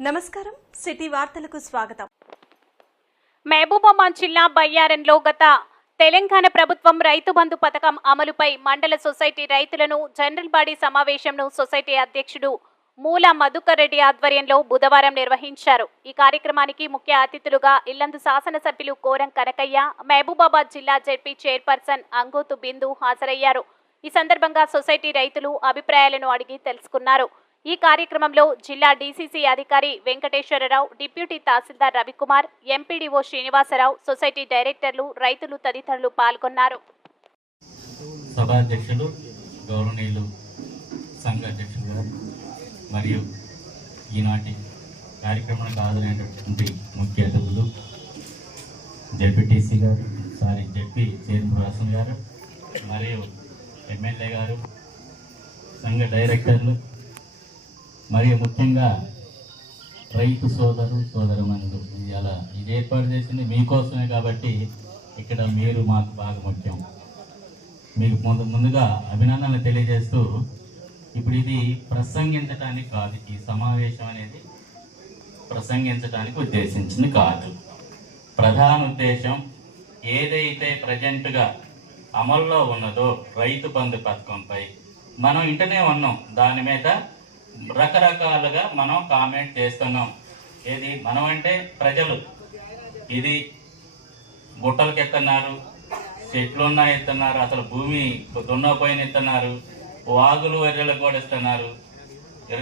నమస్కారం. సిటీ వార్తలకు స్వాగతం. మహబూబాబాద్ జిల్లా బయ్యారంలో గత తెలంగాణ ప్రభుత్వం రైతు బంధు పథకం అమలుపై మండల సొసైటీ రైతులను జనరల్ బాడీ సమావేశంను సొసైటీ అధ్యక్షుడు మూల మధుకర్ రెడ్డి ఆధ్వర్యంలో బుధవారం నిర్వహించారు. ఈ కార్యక్రమానికి ముఖ్య అతిథులుగా ఇల్లందు శాసనసభ్యులు కోరం కనకయ్య మహబూబాబాద్ జిల్లా జెడ్పీ చైర్పర్సన్ అంగోతు బిందు హాజరయ్యారు. ఈ సందర్భంగా సొసైటీ రైతులు అభిప్రాయాలను అడిగి తెలుసుకున్నారు. ఈ కార్యక్రమంలో జిల్లా డీసీసీ అధికారి Venkateswara Rao deputy tahsildar Ravikumar MPDO Srinivasa Rao society డైరెక్టర్లు రైతులు తదితరులు పాల్గొన్నారు. సభాధ్యక్షులు గౌరవనీయులు సంఘ అధ్యక్షులు గారు మరియు ఈనాటి కార్యక్రమానికి హాజరైనటువంటి ముఖ్య అతిథులు జెడ్పీటీసీ గారు సారీ జెడ్పీ చైర్పర్సన్ గారు మరియు ఎమ్మెల్యే గారు సంఘ డైరెక్టర్లు మరియు ముఖ్యంగా రైతు సోదరు సోదరమణులు ఇలా ఇది ఏర్పాటు చేసింది మీకోసమే కాబట్టి ఇక్కడ మీరు మాకు బాగా ముఖ్యం. మీకు ముందు ముందుగా అభినందనలు తెలియజేస్తూ ఇప్పుడు ఇది ప్రసంగించడానికి కాదు ఈ సమావేశం అనేది ప్రసంగించడానికి ఉద్దేశించింది కాదు. ప్రధాన ఉద్దేశం ఏదైతే ప్రజెంట్గా అమల్లో ఉన్నదో రైతు బంధు పథకంపై మనం ఇంటనే ఉన్నాం దాని మీద రకరకాలుగా మనం కామెంట్ చేస్తున్నాం. ఏది మనం అంటే ప్రజలు. ఇది గుట్టలకు ఎత్తున్నారు చెట్లు ఉన్నాయి ఎత్తున్నారు అసలు భూమి దున్నపోయిన ఎత్తున్నారు వాగులు వెర్రెలు కూడా ఇస్తున్నారు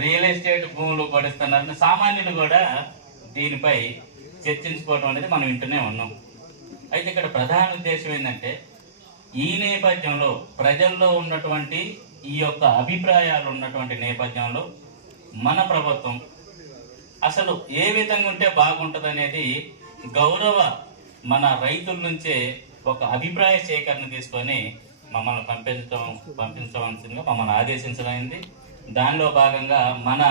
రియల్ ఎస్టేట్ భూములు కూడా ఇస్తున్నారు సామాన్యులు కూడా దీనిపై చర్చించుకోవడం అనేది మనం వింటూనే ఉన్నాం. అయితే ఇక్కడ ప్రధాన ఉద్దేశం ఏంటంటే ఈ నేపథ్యంలో ప్రజల్లో ఉన్నటువంటి ఈ యొక్క అభిప్రాయాలు ఉన్నటువంటి నేపథ్యంలో మన ప్రభుత్వం అసలు ఏ విధంగా ఉంటే బాగుంటుంది అనేది గౌరవ మన రైతుల నుంచే ఒక అభిప్రాయ సేకరణ తీసుకొని మమ్మల్ని పంపించడం పంపించవలసిందిగా మమ్మల్ని ఆదేశించడమైంది దానిలో భాగంగా మన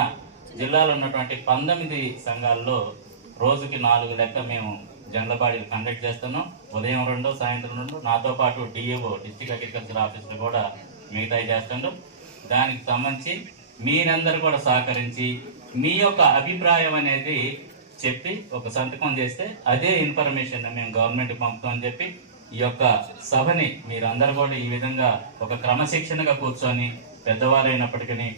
జిల్లాలో ఉన్నటువంటి పంతొమ్మిది సంఘాల్లో రోజుకి నాలుగు లెక్క మేము జనరల్ కండక్ట్ చేస్తున్నాం. ఉదయం రెండు సాయంత్రం రెండు. నాతో పాటు డిఏఓ డిస్టిక్ అగ్రికల్చర్ ఆఫీసులు కూడా మిగతాయి చేస్తుండ్రు. దానికి సంబంధించి మీరందరూ కూడా సహకరించి మీ యొక్క అభిప్రాయం అనేది చెప్పి ఒక సంతకం చేస్తే అదే ఇన్ఫర్మేషన్ మేము గవర్నమెంట్కి పంపుతామని చెప్పి ఈ యొక్క సభని మీరందరూ కూడా ఈ విధంగా ఒక క్రమశిక్షణగా కూర్చొని పెద్దవారైనప్పటికీ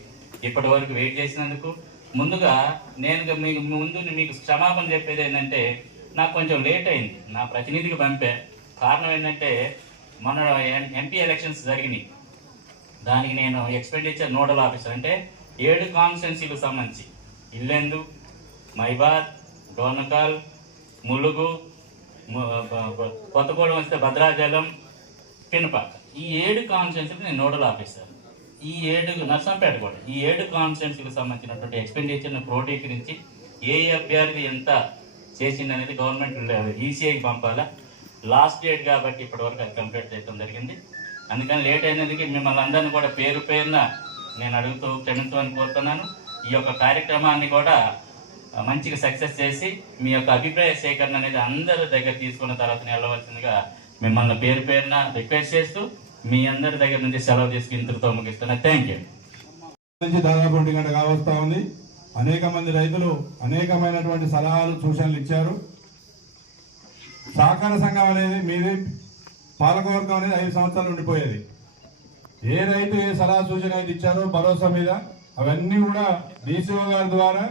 ఇప్పటి వరకు వెయిట్ చేసినందుకు ముందుగా నేను మీకు ముందు మీకు క్షమాపణ చెప్పేది ఏంటంటే నాకు కొంచెం లేట్ అయింది. నా ప్రతినిధికి పంపే. కారణం ఏంటంటే మన ఎంపీ ఎలక్షన్స్ జరిగినాయి. దానికి నేను ఎక్స్పెండిచర్ నోడల్ ఆఫీసర్ అంటే ఏడు కాన్స్టిట్యున్సీలకు సంబంధించి. ఇల్లెందు మైబాద్ డోనకాల్ ములుగు కొత్తగూడెం వస్తే భద్రాచలం పినపాక. ఈ ఏడు కాన్స్టిట్యున్సీలకు నేను నోడల్ ఆఫీసర్ ఈ ఏడు నర్సంపేట కూడా. ఈ ఏడు కాన్స్టెన్సీకి సంబంధించినటువంటి ఎక్స్పెండిచర్ను క్రోడీకరించి ఏ అభ్యర్థి ఎంత చేసింది అనేది గవర్నమెంట్ ఈసీఐకి పంపాలా. లాస్ట్ డేట్ కాబట్టి ఇప్పటివరకు అది కంప్లీట్ చేయడం జరిగింది. అందుకని లేట్ అయినందుకు మిమ్మల్ని అందరిని కూడా పేరు పేరున నేను అడుగుతూ క్షమించమని కోరుతున్నాను. ఈ యొక్క కార్యక్రమాన్ని కూడా మంచిగా సక్సెస్ చేసి మీ యొక్క అభిప్రాయ సేకరణ అనేది అందరి దగ్గర తీసుకున్న తర్వాత వెళ్ళవలసిందిగా మిమ్మల్ని పేరు పేరున రిక్వెస్ట్ చేస్తూ మీ అందరి దగ్గర నుంచి సెలవు తీసుకుని ఇంతటితో ముగిస్తున్నా. థ్యాంక్ యూ నుంచి దాదాపు ఒంటి గంట కావస్తా ఉంది. అనేక మంది రైతులు అనేకమైనటువంటి సలహాలు సూచనలు ఇచ్చారు. సహకార సంఘం అనేది మీది. పాలకవర్గం అనేది ఐదు సంవత్సరాలు ఉండిపోయేది. ఏ రైతు ఏ సలహా సూచన అయితే ఇచ్చారో భరోసా మీద అవన్నీ కూడా డీసీఓ గారి ద్వారా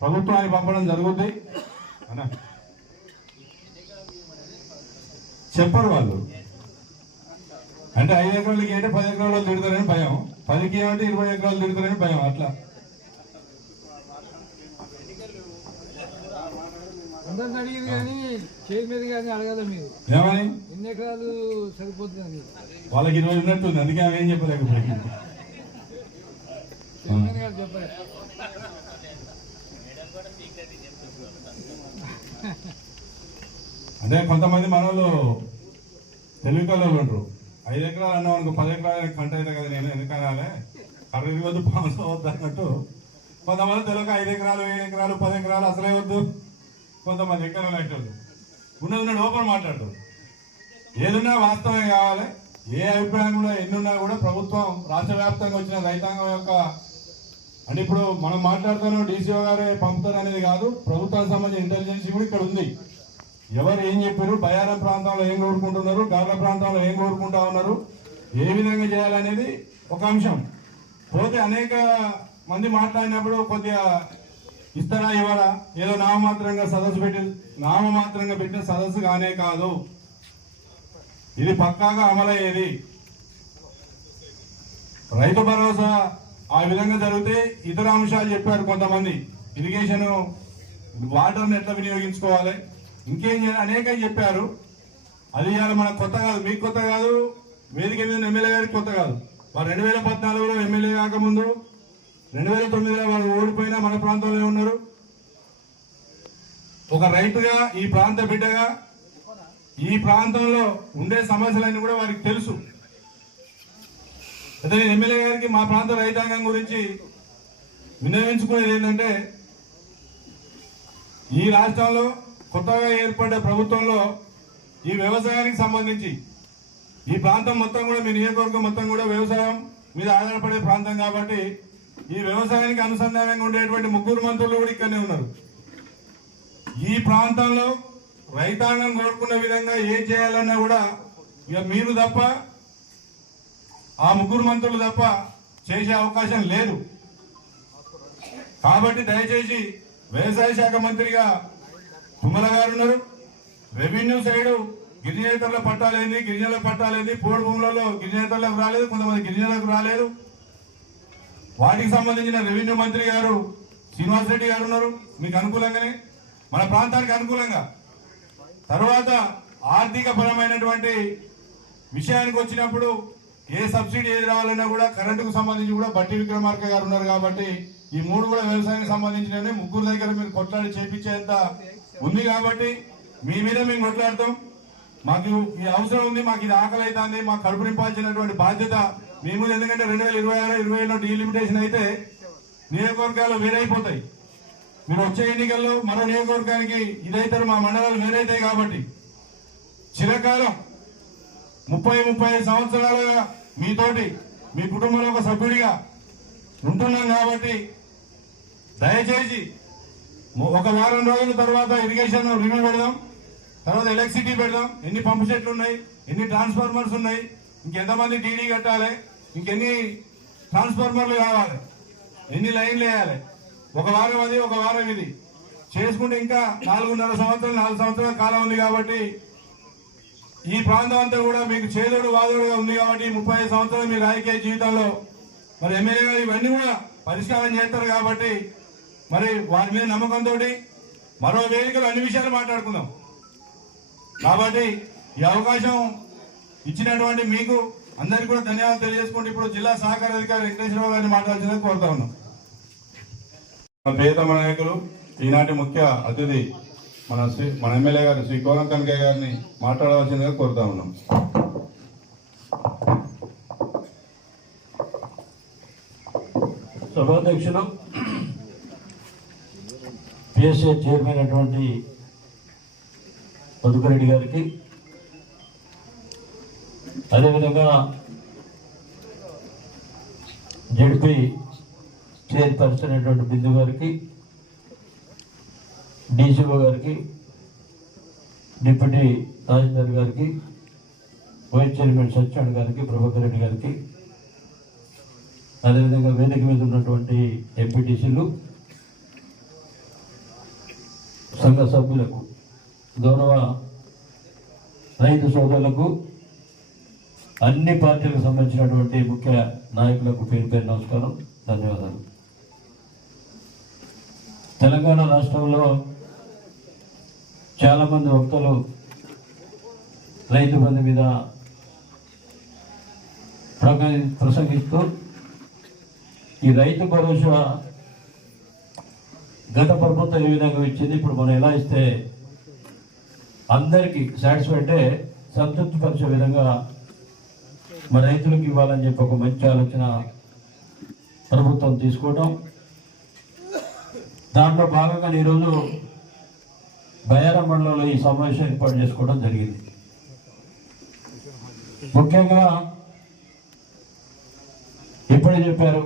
ప్రభుత్వానికి పంపడం జరుగుద్ది. అన్నా? చెప్పరు వాళ్ళు. అంటే ఐదు ఎకరాలకి ఏంటి? పది ఎకరాలు తిడతారని భయం. పదికి ఏమంటే ఇరవై ఎకరాలు తిడతారని భయం. అట్లా. అందరిని అడిగింది కానీ చేతి మీద కానీ అడగదు మీరు. ఏమని? ఎన్ని ఎకరాలు సరిపోతుంది వాళ్ళకి ఇరవై ఉన్నట్టుంది అందుకే ఆమె ఏం చెప్పలేకపోయింది. అంటే కొంతమంది మనోళ్ళు తెలివి కళ్ళు ఉంటారు ఐదు ఎకరాలు అన్నాం అనుకో పది ఎకరాలు కంట అయితే కదా నేను ఎందుకు అనాలే అరవై వద్దు పావులు వద్దు అన్నట్టు. కొంతమంది తెలియక ఐదు ఎకరాలు ఏడు ఎకరాలు పది ఎకరాలు అసలే వద్దు. కొంతమంది ఎక్కడ లేటోళ్ళు ఉన్నది ఉన్న ఓపెన్ మాట్లాడతారు ఏదున్నా వాస్తవం కావాలి. ఏ అభిప్రాయం కూడా ఎన్నున్నా కూడా ప్రభుత్వం రాష్ట్ర వ్యాప్తంగా వచ్చిన రైతాంగం యొక్క అంటే ఇప్పుడు మనం మాట్లాడుతున్నాం డీసీఓ గారే పంపుతారు అనేది కాదు. ప్రభుత్వానికి సంబంధించిన ఇంటెలిజెన్స్ కూడా ఇక్కడ ఉంది. ఎవరు ఏం చెప్పారు? బయారం ప్రాంతంలో ఏం కోరుకుంటున్నారు? గార్ల ప్రాంతంలో ఏం కోరుకుంటా ఉన్నారు? ఏ విధంగా చేయాలనేది ఒక అంశం. పోతే అనేక మంది మాట్లాడినప్పుడు కొద్దిగా ఇస్తారా ఇవ్వరా ఏదో నామమాత్రంగా సదస్సు పెట్టి నామమాత్రంగా పెట్టిన సదస్సు కానే కాదు. ఇది పక్కాగా అమలయ్యేది. రైతు భరోసా ఆ విధంగా జరిగితే ఇతర అంశాలు చెప్పారు కొంతమంది. ఇరిగేషన్ వాటర్ని ఎట్లా వినియోగించుకోవాలి? ఇంకేం చేయాలి? అనేక చెప్పారు. అది ఇవాళ మనకు కొత్త కాదు. మీకు కొత్త కాదు. వేదిక మీద ఎమ్మెల్యే గారికి కొత్త కాదు. వారు రెండు వేల పద్నాలుగులో ఎమ్మెల్యే కాకముందు రెండు వేల తొమ్మిదిలో వారు ఓడిపోయినా మన ప్రాంతంలో ఉన్నారు ఒక రైతుగా ఈ ప్రాంత బిడ్డగా ఈ ప్రాంతంలో ఉండే సమస్యలన్నీ కూడా వారికి తెలుసు. అయితే ఎమ్మెల్యే గారికి మా ప్రాంత రైతాంగం గురించి వినియోగించుకునేది ఏంటంటే ఈ రాష్ట్రంలో కొత్తగా ఏర్పడ్డ ప్రభుత్వంలో ఈ వ్యవసాయానికి సంబంధించి ఈ ప్రాంతం మొత్తం కూడా మీ నియోజకవర్గం మొత్తం కూడా వ్యవసాయం మీద ఆధారపడే ప్రాంతం కాబట్టి ఈ వ్యవసాయానికి అనుసంధానంగా ఉండేటువంటి ముగ్గురు మంత్రులు కూడా ఇక్కడనే ఉన్నారు. ఈ ప్రాంతంలో రైతాంగం కోరుకున్న విధంగా ఏం చేయాలన్నా కూడా ఇక మీరు తప్ప ఆ ముగ్గురు మంత్రులు తప్ప చేసే అవకాశం లేదు. కాబట్టి దయచేసి వ్యవసాయ శాఖ మంత్రిగా తుమ్మల గారు ఉన్నారు. రెవెన్యూ సైడు గిరిజనేతరుల పట్టాలేంది గిరిజనుల పట్టాలేంది పోడు భూములలో గిరిజనేతరులకు రాలేదు కొంతమంది గిరిజనులకు రాలేదు. వాటికి సంబంధించిన రెవెన్యూ మంత్రి గారు శ్రీనివాస్ రెడ్డి గారు ఉన్నారు. మీకు అనుకూలంగానే మన ప్రాంతానికి అనుకూలంగా. తర్వాత ఆర్థిక పరమైనటువంటి విషయానికి వచ్చినప్పుడు ఏ సబ్సిడీ ఏది రావాలన్నా కూడా కరెంటుకు సంబంధించి కూడా బట్టి విక్రమార్క గారు ఉన్నారు కాబట్టి ఈ మూడు కూడా వ్యవసాయానికి సంబంధించిన ముగ్గురు దగ్గర మీరు కొట్లాడి చేపించేంత ఉంది కాబట్టి మీ మీద మేము కొట్లాడతాం. మాకు ఈ అవసరం ఉంది మాకు ఇది ఆకలి అవుతుంది మాకు కడుపు నింపాల్సినటువంటి బాధ్యత మీ ఎందుకంటే రెండు వేల ఇరవై ఆరు ఇరవై ఏడులో డీలిమిటేషన్ అయితే నియోజకవర్గాలు వేరైపోతాయి. మీరు వచ్చే ఎన్నికల్లో మరో నియోజకవర్గానికి ఇదైతే మా మండలాలు వేరైతాయి కాబట్టి. చిరకాలం ముప్పై ముప్పై సంవత్సరాలుగా మీతోటి మీ కుటుంబంలో ఒక సభ్యుడిగా ఉంటున్నాం కాబట్టి దయచేసి ఒక వారం రోజుల తర్వాత ఇరిగేషన్ రివ్యూ పెడదాం. తర్వాత ఎలక్ట్రిసిటీ పెడదాం. ఎన్ని పంపు సెట్లు ఉన్నాయి ఎన్ని ట్రాన్స్ఫార్మర్స్ ఉన్నాయి ఇంకెంతమంది డీడీ కట్టాలి ఇంకెన్ని ట్రాన్స్ఫార్మర్లు కావాలి? ఎన్ని లైన్లు వేయాలి? ఒక వారం అది ఒక వారం ఇది. చేసుకుంటే ఇంకా నాలుగున్నర సంవత్సరాలు నాలుగు సంవత్సరాల కాలం ఉంది కాబట్టి ఈ ప్రాంతం అంతా కూడా మీకు చేదోడు వాదోడుగా ఉంది కాబట్టి ముప్పై ఐదు సంవత్సరాలు మీ రాజకీయ జీవితంలో మరి ఎమ్మెల్యే గారు ఇవన్నీ కూడా పరిష్కారం చేస్తారు కాబట్టి మరి వారి మీద నమ్మకంతో మరో వేదికలో అన్ని విషయాలు మాట్లాడుకుందాం. కాబట్టి ఈ అవకాశం ఇచ్చినటువంటి మీకు అందరికీ కూడా ధన్యవాదాలు తెలియజేసుకుంటూ ఇప్పుడు జిల్లా సహకార అధికారి వెంకటేశ్వరరావు గారిని మాట్లాడాల్సిందని కోరుతా ఉన్నాం. మన ప్రియతమ నాయకులు ఈనాటి ముఖ్య అతిథి మన శ్రీ మన ఎమ్మెల్యే గారు శ్రీ కోరం కనకయ్య గారిని మాట్లాడవలసిందిగా కోరుతా ఉన్నాం. సభాధ్యక్షులు పిఎస్ఏ చైర్మన్ అటువంటి మధుకరెడ్డి గారికి అదేవిధంగా జడ్పీ చైర్పర్సన్ అయినటువంటి బిందు గారికి డీసీఓ గారికి డిప్యూటీ రాజేందర్ గారికి వైస్ చైర్మన్ సత్యనారాయణ గారికి ప్రభాకర్ రెడ్డి గారికి అదేవిధంగా వేదిక మీద ఉన్నటువంటి ఎంపీటీసీలు సంఘ సభ్యులకు గౌరవ రైతు సోదరులకు అన్ని పార్టీలకు సంబంధించినటువంటి ముఖ్య నాయకులకు పేరు పేరు నమస్కారం. ధన్యవాదాలు. తెలంగాణ రాష్ట్రంలో చాలామంది వక్తలు రైతు బంధు మీద ప్రసంగి- ప్రసంగిస్తూ ఈ రైతు భరోసా గత ప్రభుత్వం ఏ విధంగా ఇచ్చింది ఇప్పుడు మనం ఎలా ఇస్తే అందరికీ సాటిస్ఫై అంటే సంతృప్తిపరిచే విధంగా మన రైతులకు ఇవ్వాలని చెప్పి ఒక మంచి ఆలోచన ప్రభుత్వం తీసుకోవడం దాంట్లో భాగంగా ఈరోజు బయార మండలంలో ఈ సమావేశం ఏర్పాటు చేసుకోవడం జరిగింది. ముఖ్యంగా ఇప్పుడే చెప్పారు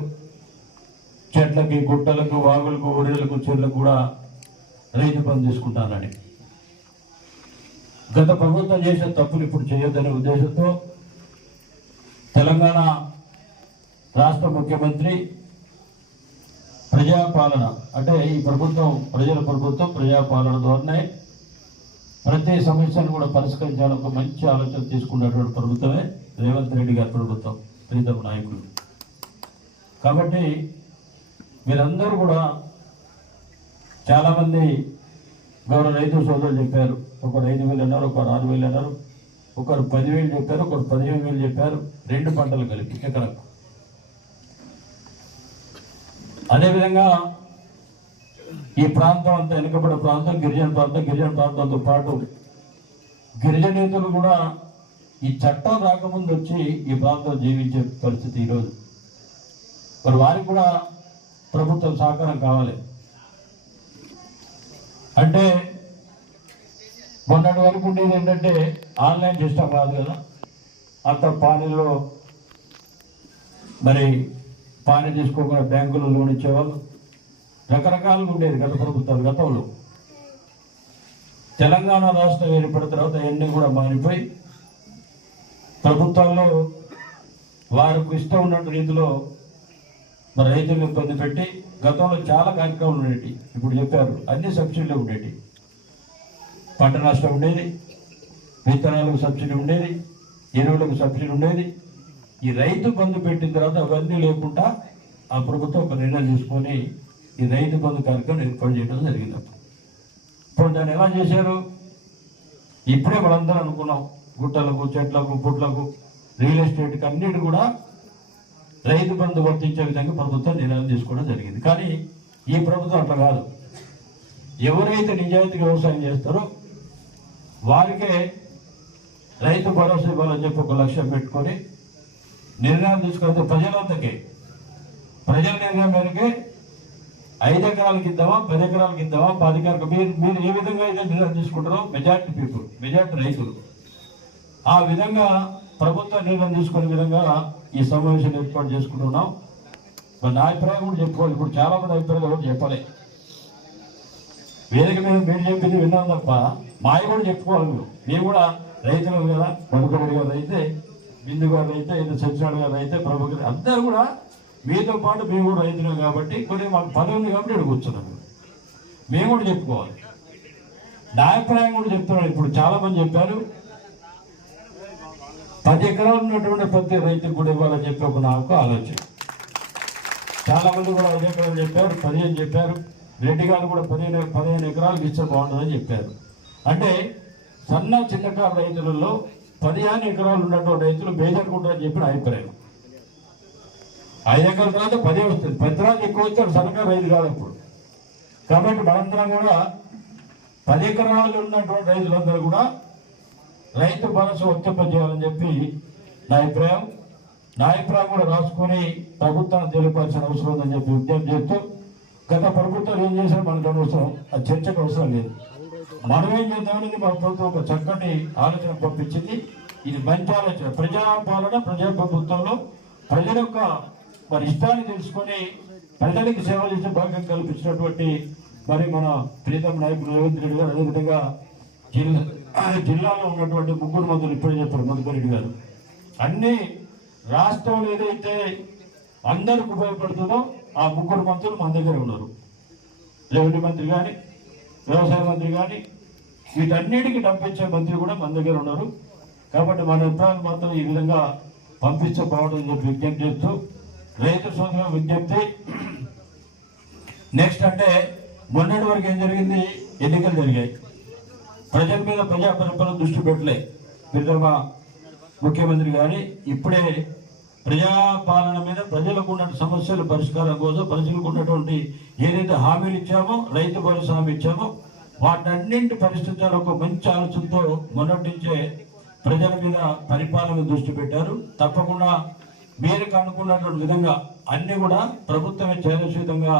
చెట్లకి గుట్టలకు వాగులకు ఊరేలకు చెర్లకు కూడా రైతు పని తీసుకుంటానని. గత ప్రభుత్వం చేసే తప్పులు ఇప్పుడు చేయొద్దనే ఉద్దేశంతో తెలంగాణ రాష్ట్ర ముఖ్యమంత్రి ప్రజాపాలన అంటే ఈ ప్రభుత్వం ప్రజల ప్రభుత్వం ప్రజాపాలన ద్వారానే ప్రతి సమస్యను కూడా పరిష్కరించాలని ఒక మంచి ఆలోచన తీసుకున్నటువంటి ప్రభుత్వమే రేవంత్ రెడ్డి గారి ప్రభుత్వం ప్రీతం నాయకులు. కాబట్టి మీరందరూ కూడా చాలామంది గౌరవ రైతు సోదరులు చెప్పారు ఒకరు ఐదు వేలు అన్నారు ఒకరు ఆరు వేలు అన్నారు. ఒకరు పదివేలు చెప్పారు ఒకరు పదిహేను వేలు చెప్పారు రెండు పంటలు కలిపి ఎకరకు. అదేవిధంగా ఈ ప్రాంతం అంతా వెనుకబడిన ప్రాంతం గిరిజన ప్రాంతం గిరిజన ప్రాంతంతో పాటు గిరిజనేతలు కూడా ఈ చట్టం రాకముందు వచ్చి ఈ ప్రాంతం జీవించే పరిస్థితి ఈరోజు. మరి వారికి కూడా ప్రభుత్వం సహకారం కావాలి. అంటే మొన్నటి వరకు ఉండేది ఏంటంటే ఆన్లైన్ సిస్టమ్ కాదు కదా. అంత పానీలో మరి పానీ తీసుకోకుండా బ్యాంకులో లోన్ ఇచ్చేవాళ్ళు. రకరకాలుగా ఉండేది గత ప్రభుత్వాలు గతంలో. తెలంగాణ రాష్ట్రం ఏర్పడిన తర్వాత అవన్నీ కూడా మారిపోయి ప్రభుత్వాల్లో వారికి ఇష్టం ఉన్నట్టు రీతిలో మరి రైతులను ఇబ్బంది పెట్టి గతంలో చాలా కార్యక్రమాలు ఉండేవి ఇప్పుడు చెప్పారు అన్ని సబ్సిడీలు ఉండేవి పంట నష్టం ఉండేది విత్తనాలకు సబ్సిడీ ఉండేది ఎరువులకు సబ్సిడీ ఉండేది. ఈ రైతు బంధు పెట్టిన తర్వాత అవన్నీ లేకుండా ఆ ప్రభుత్వం ఒక నిర్ణయం తీసుకొని ఈ రైతు బంధు కార్యక్రమం ఏర్పాటు చేయడం జరిగింది. ఇప్పుడు దాన్ని ఎలా చేశారు? ఇప్పుడే మనందరం అనుకున్నాం. గుట్టలకు చెట్లకు పుట్లకు రియల్ ఎస్టేట్కి అన్నిటి కూడా రైతు బంధు వర్తించే విధంగా ప్రభుత్వం నిర్ణయం తీసుకోవడం జరిగింది. కానీ ఈ ప్రభుత్వం అట్లా కాదు. ఎవరైతే నిజాయితీగా వ్యవసాయం చేస్తారో వారికే రైతు భరోసా ఇవ్వాలని చెప్పి ఒక లక్ష్యం పెట్టుకొని నిర్ణయం తీసుకుంటే ప్రజలందరికీ ప్రజల నిర్ణయం మేరకే ఐదు ఎకరాలకి ఇద్దామా పది ఎకరాలకి ఇద్దామా పది ఎకరాలకు మీరు మీరు ఏ విధంగా అయితే నిర్ణయం తీసుకుంటారో మెజార్టీ పీపుల్ మెజార్టీ రైతులు. ఆ విధంగా ప్రభుత్వ నిర్ణయం తీసుకునే విధంగా ఈ సమావేశం ఏర్పాటు చేసుకుంటున్నాం. మరి నా అభిప్రాయం కూడా చెప్పుకోవాలి. ఇప్పుడు చాలా మంది అభిప్రాయాలు కూడా చెప్పలే. వేదిక మీద మీరు చెప్పింది విన్నాం తప్ప మాయ కూడా చెప్పుకోవాలి. మీరు మేము కూడా రైతులు కదా మధుకరెడ్డి గారు అయితే బిందు గారు అయితే ఇంత సత్యనారాయణ గారు అయితే ప్రభు గారు అందరూ కూడా మీతో పాటు మేము కూడా రైతులు కాబట్టి కొన్ని మాకు పని ఉంది కాబట్టి ఇక్కడ కూర్చున్నాం మేము కూడా చెప్పుకోవాలి. నా అభిప్రాయం కూడా చెప్తున్నాను. ఇప్పుడు చాలా మంది చెప్పారు పది ఎకరాలు ఉన్నటువంటి ప్రతి రైతుకు కూడా ఇవ్వాలని చెప్పి ఒక నాకు ఆలోచన. చాలా మంది కూడా ఐదు ఎకరాలు చెప్పారు పదిహేను చెప్పారు. రెడ్డి గారు కూడా పదిహేను పదిహేను ఎకరాలకు ఇస్తే బాగుంటుందని చెప్పారు. అంటే సన్న చిన్నకారు రైతులలో పదిహేను ఎకరాలు ఉన్నటువంటి రైతులు బేజారుకుంటారని చెప్పిన అభిప్రాయం. ఐదు ఎకరాల తర్వాత పదే వస్తుంది. పది ఎకరాలు ఎక్కువ వచ్చారు సన్నకారు రైతు కాదు ఇప్పుడు కాబట్టి మనందరం కూడా పది ఎకరాలు ఉన్నటువంటి రైతులందరూ కూడా రైతు భరోసా వర్తింపజేయాలని చెప్పి నా అభిప్రాయం. నా అభిప్రాయం కూడా రాసుకొని ప్రభుత్వాన్ని తెలియపాల్సిన అవసరం ఉందని చెప్పి విజ్ఞప్తి చేస్తూ గత ప్రభుత్వం ఏం చేశారు మనకు అవసరం ఆ చర్చకు అవసరం లేదు. మనం ఏం చేద్దామనేది మన ప్రభుత్వం ఒక చక్కటి ఆలోచన పంపించింది. ఇది మంచి ఆలోచన. ప్రజాపాలన ప్రజా ప్రభుత్వంలో ప్రజల యొక్క మరి ఇష్టాన్ని తెలుసుకొని ప్రజలకు సేవ చేసే భాగం కల్పించినటువంటి మరి మన ప్రీతం నాయకులు రేవంత్ రెడ్డి గారు అదేవిధంగా జిల్లా జిల్లాలో ఉన్నటువంటి ముగ్గురు మంత్రులు ఇప్పుడే చెప్పారు మధుకర్ రెడ్డి గారు. అన్ని రాష్ట్రంలో ఏదైతే అందరికి ఉపయోగపడుతుందో ఆ ముగ్గురు మంత్రులు మన దగ్గర ఉన్నారు. రెవెన్యూ మంత్రి కానీ వ్యవసాయ మంత్రి కానీ వీటన్నిటికీ పంపించే మంత్రి కూడా మన దగ్గర ఉన్నారు. కాబట్టి మన అభిప్రాయాలు మాత్రం ఈ విధంగా పంపించకపోవడం బాగుంటుందని చెప్పి విజ్ఞప్తి చేస్తూ రైతు సోదరుల విజ్ఞప్తి. నెక్స్ట్ అంటే మొన్నటి వరకు ఏం జరిగింది? ఎన్నికలు జరిగాయి. ప్రజల మీద ప్రజా పరిపాలన దృష్టి పెట్టలే. విధంగా ముఖ్యమంత్రి గారి ఇప్పుడే ప్రజాపాలన మీద ప్రజలకు ఉన్న సమస్యల పరిష్కారం కోసం ప్రజలకు ఉన్నటువంటి ఏదైతే హామీలు ఇచ్చామో రైతు భరోసా హామీ ఇచ్చామో వాటన్నింటి పరిస్థితుల్లో ఒక మంచి ఆలోచనతో మొన్నటి నుంచే ప్రజల మీద పరిపాలన దృష్టి పెట్టారు. తప్పకుండా మీరు అనుకున్నటువంటి విధంగా అన్ని కూడా ప్రభుత్వమే చేయాల్సిన విధంగా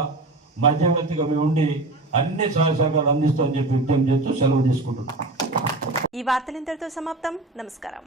మధ్యవర్తిగా మేము ఉండి అన్ని సహాయ సహకారాలు అందిస్తామని చెప్పి విజ్ఞప్తి చేస్తూ సెలవు తీసుకుంటున్నాం. ఈ వార్తలు ఇంతటితో సమాప్తం. నమస్కారం.